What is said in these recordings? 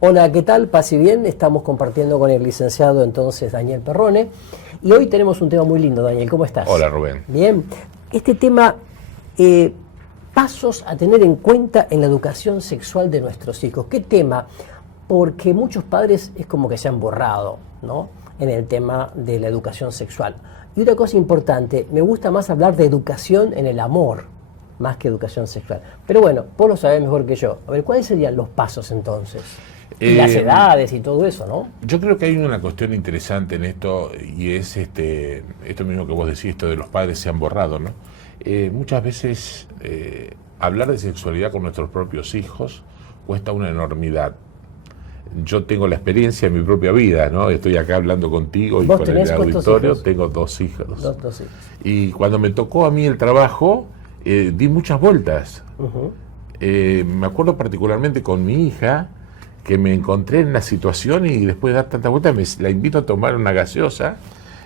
Hola, ¿qué tal? Paz y bien. Estamos compartiendo con el licenciado entonces Daniel Perrone. Y hoy tenemos un tema muy lindo, Daniel. ¿Cómo estás? Hola, Rubén. Bien. Este tema, pasos a tener en cuenta en la educación sexual de nuestros hijos. ¿Qué tema? Porque muchos padres es como que se han borrado, ¿no?, en el tema de la educación sexual. Y otra cosa importante, me gusta más hablar de educación en el amor, más que educación sexual. Pero bueno, vos lo sabés mejor que yo. A ver, ¿cuáles serían los pasos entonces? Y las edades y todo eso, ¿no? Yo creo que hay una cuestión interesante en esto, y es esto mismo que vos decís, esto de los padres se han borrado, ¿no? Muchas veces hablar de sexualidad con nuestros propios hijos cuesta una enormidad. Yo tengo la experiencia en mi propia vida, ¿no? Estoy acá hablando contigo y con el auditorio. Tengo dos hijos. Dos hijos. Y cuando me tocó a mí el trabajo, di muchas vueltas. Me acuerdo particularmente con mi hija, que me encontré en la situación y después de dar tantas vueltas la invito a tomar una gaseosa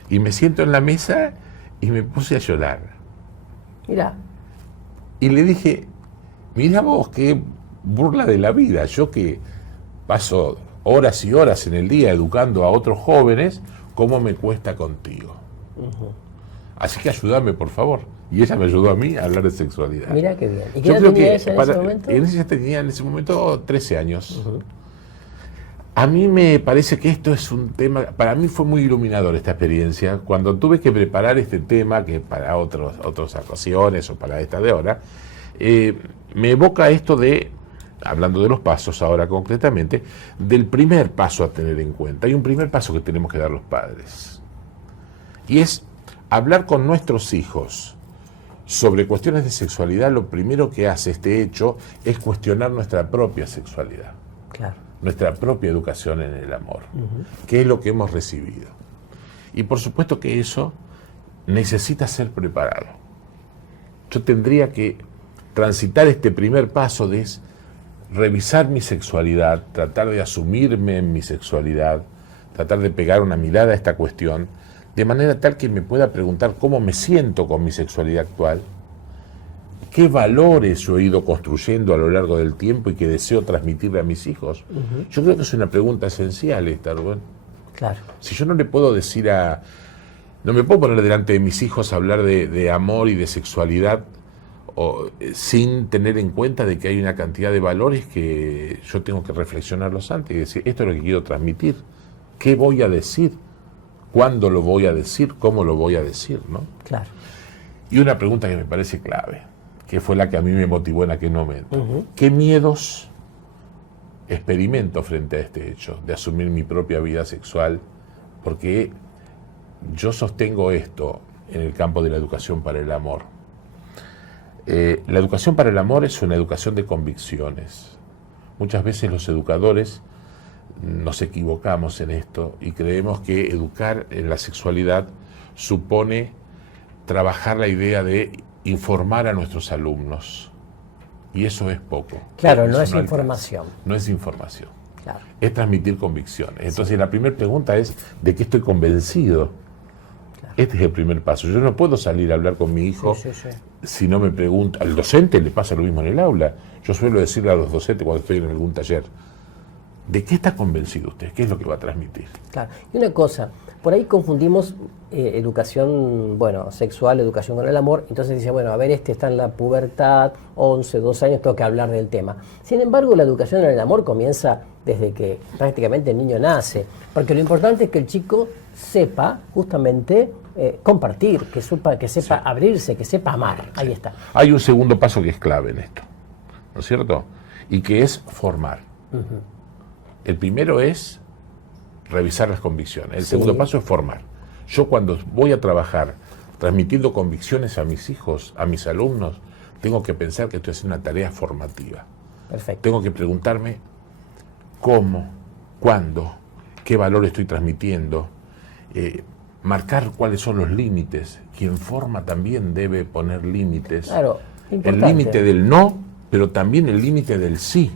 y me siento en la mesa y me puse a llorar. Mirá. Y le dije, mira vos, qué burla de la vida. Yo que paso horas y horas en el día educando a otros jóvenes, ¿cómo me cuesta contigo? Así que ayúdame, por favor. Y ella me ayudó a mí a hablar de sexualidad. Mirá qué bien. ¿Y qué edad tenía ella en ese momento? Ella tenía en ese momento 13 años. A mí me parece que esto es un tema, para mí fue muy iluminador esta experiencia. Cuando tuve que preparar este tema, que para otras ocasiones o para esta de ahora, me evoca esto de, hablando de los pasos ahora concretamente, del primer paso a tener en cuenta. Hay un primer paso que tenemos que dar los padres. Y es hablar con nuestros hijos sobre cuestiones de sexualidad. Lo primero que hace este hecho es cuestionar nuestra propia sexualidad. Claro. Nuestra propia educación en el amor, qué es lo que hemos recibido. Y por supuesto que eso necesita ser preparado. Yo tendría que transitar este primer paso de revisar mi sexualidad, tratar de asumirme en mi sexualidad, tratar de pegar una mirada a esta cuestión, de manera tal que me pueda preguntar cómo me siento con mi sexualidad actual, qué valores yo he ido construyendo a lo largo del tiempo y que deseo transmitirle a mis hijos. Yo creo que es una pregunta esencial esta, Rubén. Claro. Si yo no le puedo decir no me puedo poner delante de mis hijos a hablar de amor y de sexualidad sin tener en cuenta de que hay una cantidad de valores que yo tengo que reflexionarlos antes y decir, esto es lo que quiero transmitir. ¿Qué voy a decir? ¿Cuándo lo voy a decir? ¿Cómo lo voy a decir? ¿No? Claro. Y una pregunta que me parece clave, que fue la que a mí me motivó en aquel momento. ¿Qué miedos experimento frente a este hecho de asumir mi propia vida sexual? Porque yo sostengo esto en el campo de la educación para el amor. La educación para el amor es una educación de convicciones. Muchas veces los educadores nos equivocamos en esto y creemos que educar en la sexualidad supone trabajar la idea de informar a nuestros alumnos. Y eso es poco. Claro, no es información. No es información. Claro. Es transmitir convicciones. Entonces la primera pregunta es, ¿de qué estoy convencido? Claro. Este es el primer paso. Yo no puedo salir a hablar con mi hijo si no me pregunta. Al docente le pasa lo mismo en el aula. Yo suelo decirle a los docentes cuando estoy en algún taller, ¿de qué está convencido usted? ¿Qué es lo que va a transmitir? Claro. Y una cosa, por ahí confundimos educación, sexual, educación con el amor. Entonces dice, a ver, está en la pubertad, 11, 12 años, tengo que hablar del tema. Sin embargo, la educación en el amor comienza desde que prácticamente el niño nace. Porque lo importante es que el chico sepa justamente compartir, que sepa abrirse, que sepa amar. Sí. Ahí está. Hay un segundo paso que es clave en esto, ¿no es cierto? Y que es formar. El primero es revisar las convicciones. El segundo paso es formar. Yo cuando voy a trabajar transmitiendo convicciones a mis hijos, a mis alumnos, tengo que pensar que estoy haciendo una tarea formativa. Perfecto. Tengo que preguntarme cómo, cuándo, qué valor estoy transmitiendo, marcar cuáles son los límites. Quien forma también debe poner límites. Claro, el límite del no, pero también el límite del sí.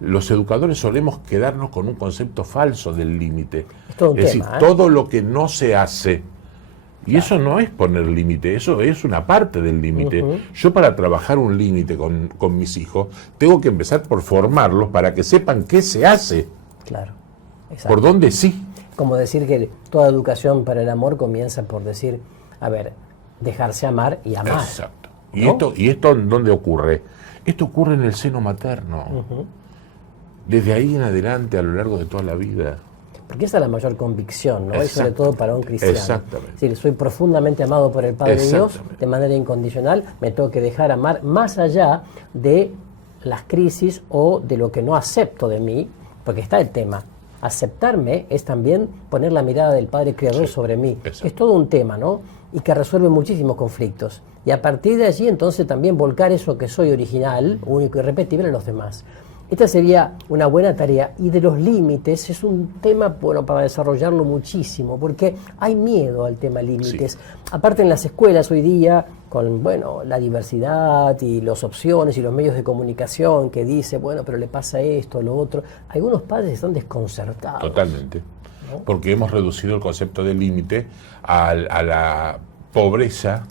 Los educadores solemos quedarnos con un concepto falso del límite. Es todo un tema, decir, todo lo que no se hace Y eso no es poner límite, eso es una parte del límite. Yo para trabajar un límite con mis hijos, tengo que empezar por formarlos para que sepan qué se hace. Claro. Exacto. Por dónde sí. Como decir que toda educación para el amor comienza por decir, a ver, dejarse amar y amar. Exacto. ¿No? ¿Y esto dónde ocurre? Esto ocurre en el seno materno. Desde ahí en adelante, a lo largo de toda la vida. Porque esa es la mayor convicción, ¿no? Y sobre Exacto. todo para un cristiano. Exactamente. Es decir, soy profundamente amado por el Padre de Dios Exactamente. de manera incondicional, me tengo que dejar amar más allá de las crisis o de lo que no acepto de mí, porque está el tema. Aceptarme es también poner la mirada del Padre Creador sobre mí. Exacto. Es todo un tema, ¿no? Y que resuelve muchísimos conflictos. Y a partir de allí, entonces, también volcar eso que soy original, único y irrepetible en los demás. Esta sería una buena tarea. Y de los límites es un tema, bueno, para desarrollarlo muchísimo, porque hay miedo al tema límites. Sí. Aparte en las escuelas hoy día, con, bueno, la diversidad y las opciones y los medios de comunicación que dice, bueno, pero le pasa esto, lo otro, algunos padres están desconcertados. Totalmente. ¿No? Porque hemos reducido el concepto de límite a la pobreza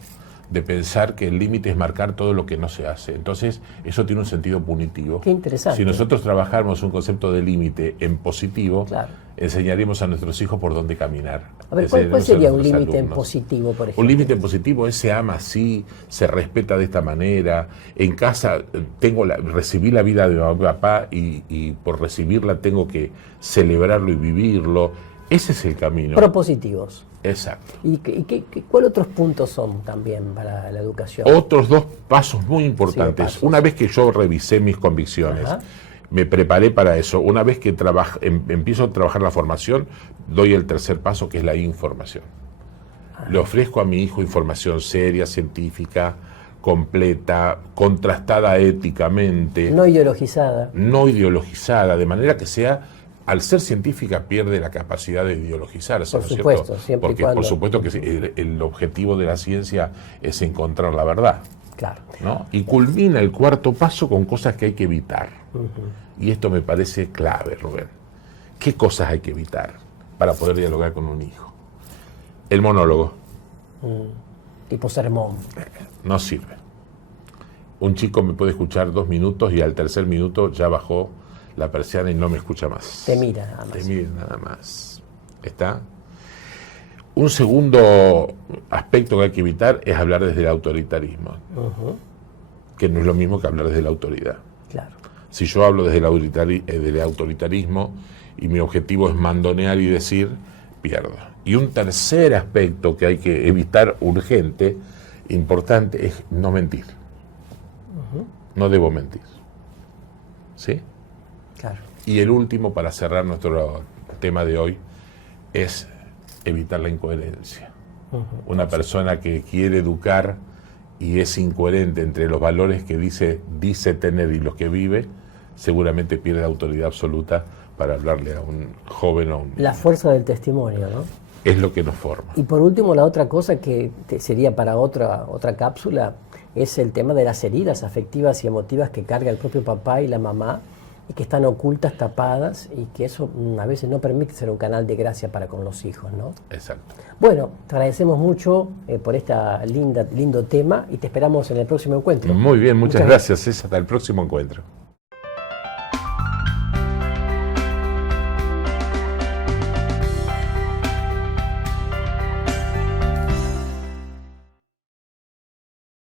de pensar que el límite es marcar todo lo que no se hace. Entonces, eso tiene un sentido punitivo. Qué interesante. Si nosotros trabajáramos un concepto de límite en positivo, claro, enseñaríamos a nuestros hijos por dónde caminar. A ver, ¿cuál sería un límite en positivo, por ejemplo? Un límite en positivo es se ama así, se respeta de esta manera. En casa recibí la vida de mi papá y por recibirla tengo que celebrarlo y vivirlo. Ese es el camino. Propositivos. Exacto. ¿Y cuáles otros puntos son también para la educación? Otros dos pasos muy importantes. Sí, pasos. Una vez que yo revisé mis convicciones, me preparé para eso. Una vez que empiezo a trabajar la formación, doy el tercer paso, que es la información. Le ofrezco a mi hijo información seria, científica, completa, contrastada éticamente. No ideologizada. No ideologizada, de manera que sea... Al ser científica pierde la capacidad de ideologizarse, por supuesto, siempre porque y cuando... por supuesto que el objetivo de la ciencia es encontrar la verdad. Claro. ¿No? Y culmina el cuarto paso con cosas que hay que evitar. Y esto me parece clave, Rubén. ¿Qué cosas hay que evitar para poder dialogar con un hijo? El monólogo. Tipo sermón. No sirve. Un chico me puede escuchar 2 minutos y al tercer minuto ya bajó la persiana y no me escucha más. Te mira nada más. Te mira nada más. ¿Está? Un segundo aspecto que hay que evitar es hablar desde el autoritarismo, que no es lo mismo que hablar desde la autoridad. Claro. Si yo hablo desde el autoritarismo y mi objetivo es mandonear y decir, pierdo. Y un tercer aspecto que hay que evitar urgente, importante, es no mentir. No debo mentir. ¿Sí? Claro. Y el último, para cerrar nuestro tema de hoy, es evitar la incoherencia. Una persona que quiere educar y es incoherente entre los valores que dice tener y los que vive, seguramente pierde autoridad absoluta para hablarle a un joven o a un... La fuerza del testimonio, ¿no? Es lo que nos forma. Y por último, la otra cosa que sería para otra cápsula es el tema de las heridas afectivas y emotivas que carga el propio papá y la mamá, y que están ocultas, tapadas, y que eso a veces no permite ser un canal de gracia para con los hijos, ¿no? Exacto. Bueno, te agradecemos mucho por este lindo tema y te esperamos en el próximo encuentro. Muy bien, muchas gracias. Hasta el próximo encuentro.